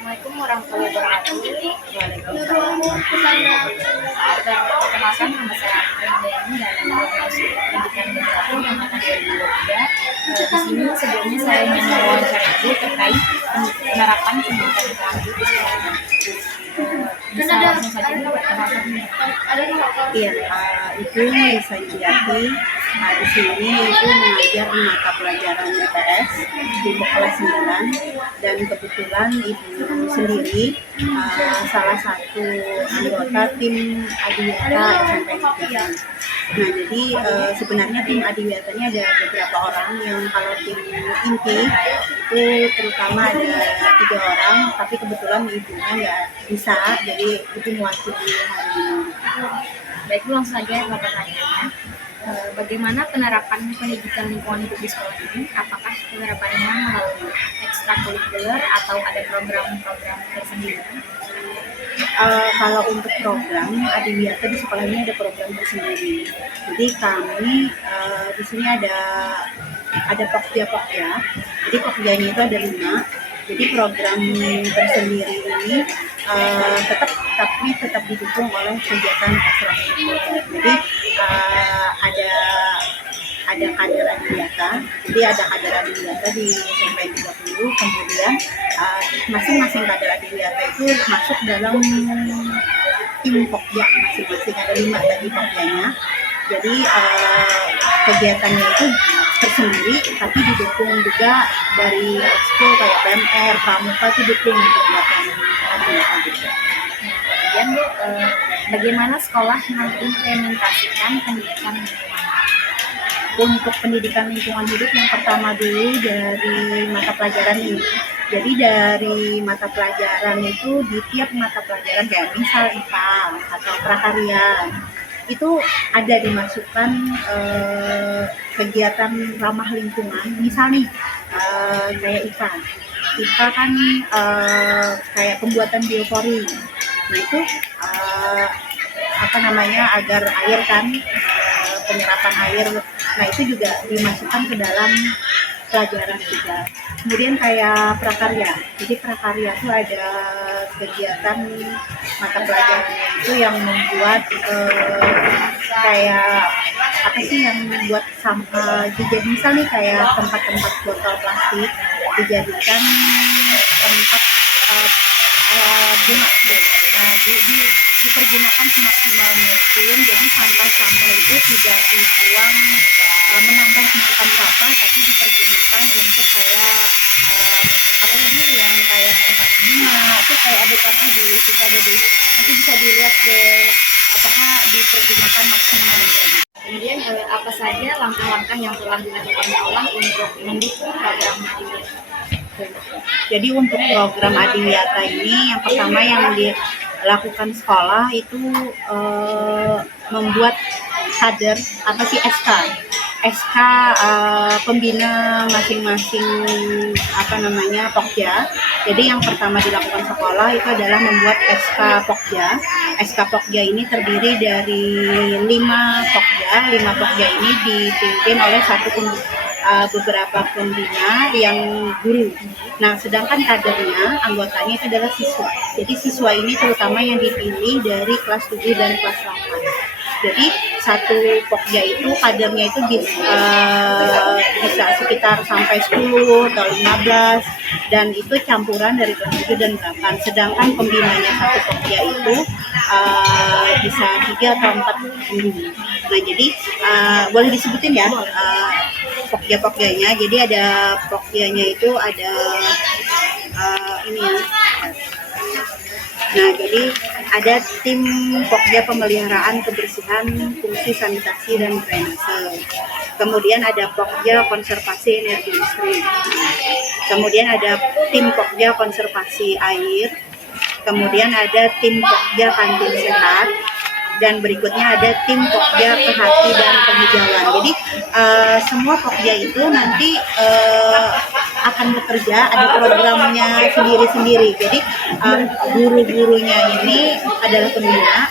Assalamualaikum warahmatullahi wabarakatuh. Waalaikumsalam. Perkenalkan, nama saya April dan Masih Pendidikan Demokrasi yang akan 2023. Di sini sebelumnya saya ingin mewawancara Ibu terkait penerapan pendidikan demokrasi di sekolah. Bisa langsung saja diperkenalkan. Iya, Ibu Lisa Yuliati. Di sini Ibu mengajar di mata pelajaran IPS di kelas 9 dan kebetulan Ibu sendiri salah satu anggota tim Adiwiyata SMP Negeri. Nah, jadi sebenarnya tim Adiwiyata ini ada beberapa orang, yang kalau tim inti itu terutama ada 3 orang, tapi kebetulan ibunya nggak bisa, jadi ibu mewakili hari ini. Baik, langsung saja ke pertanyaannya. Bagaimana penerapan pendidikan lingkungan hidup di sekolah ini? Apakah penerapannya melalui ekstrakurikuler atau ada program-program tersendiri? Kalau untuk program Adiwiyata di sekolah ini ada program tersendiri. Jadi kami di sini ada pokja. Jadi pokjanya itu ada 5. Jadi program tersendiri ini tetap didukung oleh kegiatan ekstrakurikuler. Jadi ada kader Adiwiyata. Jadi ada kader Adiwiyata di SMP 30. Kemudian masing-masing kader Adiwiyata itu masuk dalam tim pokja masing-masing. Ada 5 tadi pokjanya. Jadi kegiatannya itu tersendiri, tapi didukung juga dari ekskul kayak PMR, Pramuka, itu didukung kegiatan Adiwiyata gitu. Kemudian Bu, bagaimana sekolah mengimplementasikan pendidikan lingkungan? Untuk pendidikan lingkungan hidup yang pertama dulu dari mata pelajaran ini. Jadi dari mata pelajaran itu di tiap mata pelajaran kayak misal IPA atau prakarya itu ada dimasukkan kegiatan ramah lingkungan. Misal nih kayak IPA kan kayak pembuatan biopori. Nah itu agar air kan penyerapan air. Nah itu juga dimasukkan ke dalam pelajaran juga. Kemudian kayak prakarya. Jadi prakarya itu ada kegiatan mata pelajarannya itu yang membuat kayak apa sih yang membuat sampah. Jadi misal nih kayak tempat-tempat botol plastik dijadikan tempat guna. Nah, dipergunakan semaksimal mungkin. Jadi sampah-sampah itu tidak dibuang menambah tumpukan sampah, tapi dipergunakan untuk kayak yang kayak tempat bunga. Itu kayak ada contoh di situ, nanti bisa dilihat deh apakah dipergunakan maksimal. Kemudian apa saja langkah-langkah yang telah dilakukan sekolah untuk mendukung program Adiwiyata? Jadi untuk program Adiwiyata ini yang pertama yang dilakukan sekolah itu membuat kader SK pembina masing-masing pokja. Jadi yang pertama dilakukan sekolah itu adalah membuat SK pokja. SK pokja ini terdiri dari 5 pokja. 5 pokja ini dipimpin oleh beberapa pembina yang guru. Nah, sedangkan kadernya, anggotanya itu adalah siswa. Jadi siswa ini terutama yang dipilih dari kelas 7 dan kelas 8. Jadi satu pokja itu kadernya itu bisa sekitar sampai 10 atau 15, dan itu campuran dari kelas 7 dan 8. Sedangkan pembinanya satu pokja itu bisa 3 atau 4 guru. Nah, jadi boleh disebutin ya pokja-pokjanya. Jadi ada pokjanya itu ada ini ya. Nah, jadi ada tim pokja pemeliharaan kebersihan, fungsi sanitasi dan drainase. Kemudian ada pokja konservasi energi listrik. Kemudian ada tim pokja konservasi air. Kemudian ada tim pokja kantin sehat. Dan berikutnya ada tim pokja kehati dan penghijauan. Jadi semua pokja itu nanti akan bekerja ada programnya sendiri-sendiri. Jadi guru-gurunya ini adalah pembina,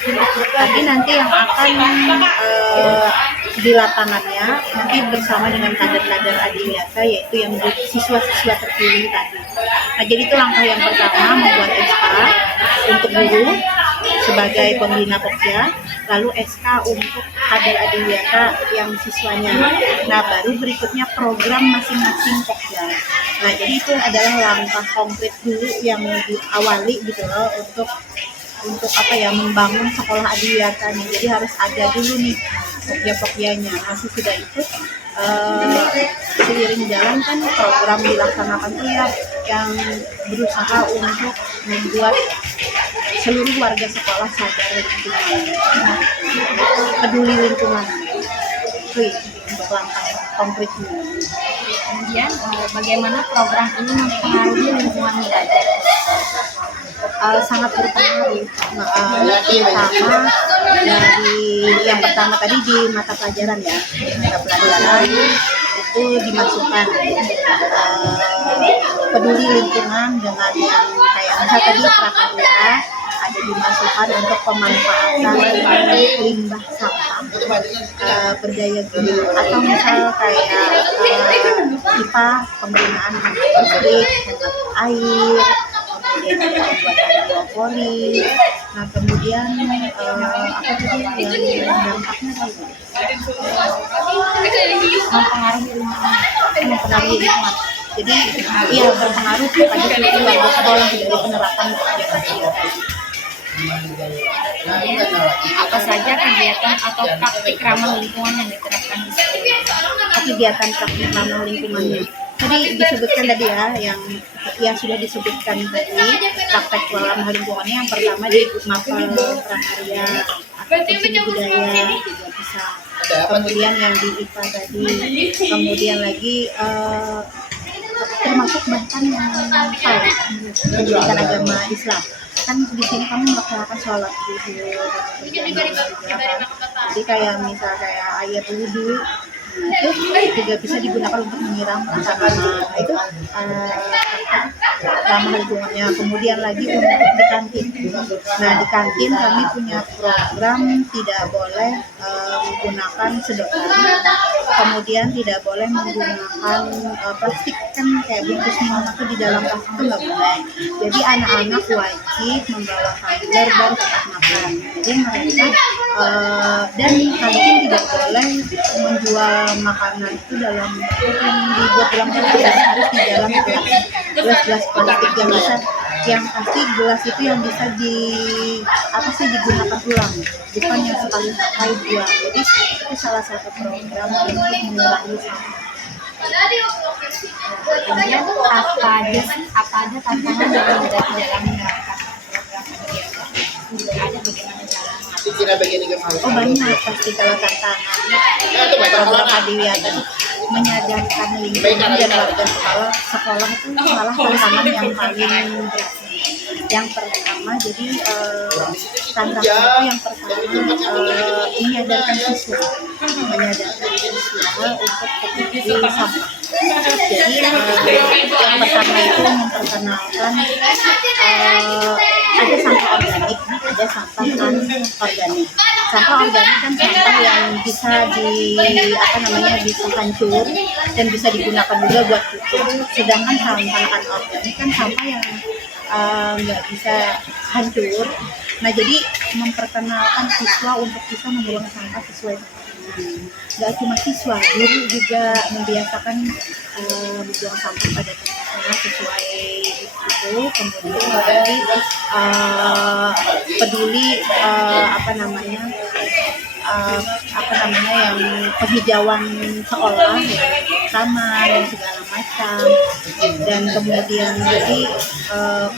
tapi nanti yang akan di lapangannya nanti bersama dengan kader-kader Adiwiyata, yaitu yang siswa-siswa terpilih tadi. Nah, jadi itu langkah yang pertama, membuat SK untuk guru sebagai pembina Pokja, lalu SK untuk kader Adiwiyata yang siswanya. Nah, baru berikutnya program masing-masing Pokja. Nah, jadi itu adalah langkah konkret dulu yang diawali gitu loh untuk apa ya, membangun sekolah Adiwiyata nih. Jadi harus ada dulu nih Pokja-Pokjanya. Nah, sesudah itu seiring jalan kan program dilaksanakan tuh ya, yang berusaha untuk membuat seluruh warga sekolah sadar lingkungan, peduli lingkungan. Itu untuk langkah konkretnya. Kemudian bagaimana program ini mempengaruhi lingkungan belajar? Sangat berpengaruh. Pertama yang pertama tadi di mata pelajaran ya, mata pelajaran itu dimasukkan peduli lingkungan dengan yang kayak misal tadi prakarya, ada dimasukkan untuk pemanfaatan limbah sampah, berdaya guna, atau misal kayak pipa penggunaan hemat listrik, hemat air, kemudian ada pembuatan biopori. Nah, kemudian apa tadi yang dampaknya tadi? Mempengaruhi lingkungan. Jadi iya, berpengaruh pada seluruh warga sekolah dari penerapan kegiatan. Apa saja kegiatan atau praktik ramah lingkungan yang diterapkan di sekolah? Kegiatan praktik ramah lingkungannya tadi disebutkan tadi ya, yang sudah disebutkan tadi, praktek ramah lingkungannya yang pertama di mapel prakarya atau seni budaya juga bisa. Kemudian yang di IPA tadi, kemudian lagi termasuk bahkan yang pendidikan agama Islam. Kan di sini kami melaksanakan sholat zuhur, jadi kayak misal kayak ayat wudhu, nah itu juga bisa digunakan untuk menyiram tanaman. Itu ramah lingkungannya. Kemudian lagi untuk di kantin. Nah, di kantin kami punya program tidak boleh menggunakan sedotan, kemudian tidak boleh menggunakan plastik, kan kayak bungkus minuman itu di dalam plastik itu nggak boleh. Jadi anak-anak wajib membawa tumbler dan tempat makan. Jadi mereka dan kantin tidak boleh menjual makanan itu dalam yang dibuat dalam plastik, harus di dalam gelas plastik yang pasti gelas itu yang bisa digunakan ulang, bukan yang sekali pakai buang. Jadi itu salah satu program untuk mengurangi sampah. Kemudian apa ada tantangan yang dihadapi dalam menerapkan program kegiatan? Ada bagaimana cara mengatasi? Oh, banyak pasti kalau tantangannya. Program Adiwiyata itu menyadarkan lingkungan dan warga sekolah itu malah tantangan yang paling berat. Yang pertama, jadi tantangan itu yang pertama menyadarkan siswa untuk peduli sampah. Jadi yang pertama itu memperkenalkan ada sampah organik, ada sampah anorganik. Sampah organik kan sampah yang bisa bisa hancur dan bisa digunakan juga buat pupuk. Sedangkan sampah anorganik kan sampah yang nggak bisa hancur. Nah, jadi memperkenalkan siswa untuk bisa membuang sampah sesuai. Nggak cuma siswa, guru juga membiasakan membuang sampah pada tempatnya sesuai itu. Kemudian lagi peduli yang penghijauan sekolah, ya, taman dan segala macam. Dan kemudian jadi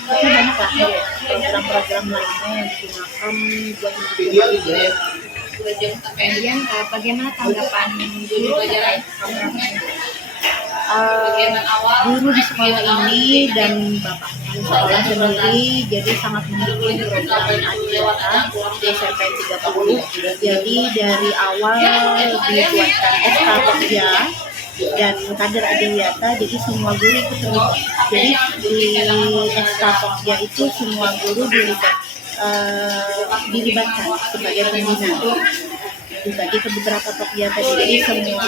banyak lah program-program lainnya yang digunakan buat menghidupkan. Kemudian bagaimana tanggapan guru terkait program ini? Guru di sekolah ini dan bapak di sekolah sendiri jadi sangat mendukung program Adiwiyata di SMP 30. Jadi dari awal dibuatkan SK Pokja dan kader Adiwiyata, jadi semua guru ikut terlibat. Jadi di SK Pokja itu semua guru dilibatkan sebagai pembina, dibagi ke beberapa Pokja tadi, jadi semua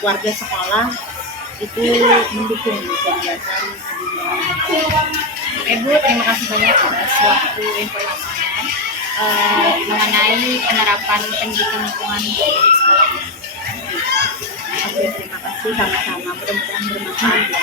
warga sekolah itu mendukung kegiatan. Oke Bu, terima kasih banyak atas waktu informasinya mengenai penerapan pendidikan lingkungan di sekolah. Oke, terima kasih, sama-sama, mudah-mudahan bermanfaat ya.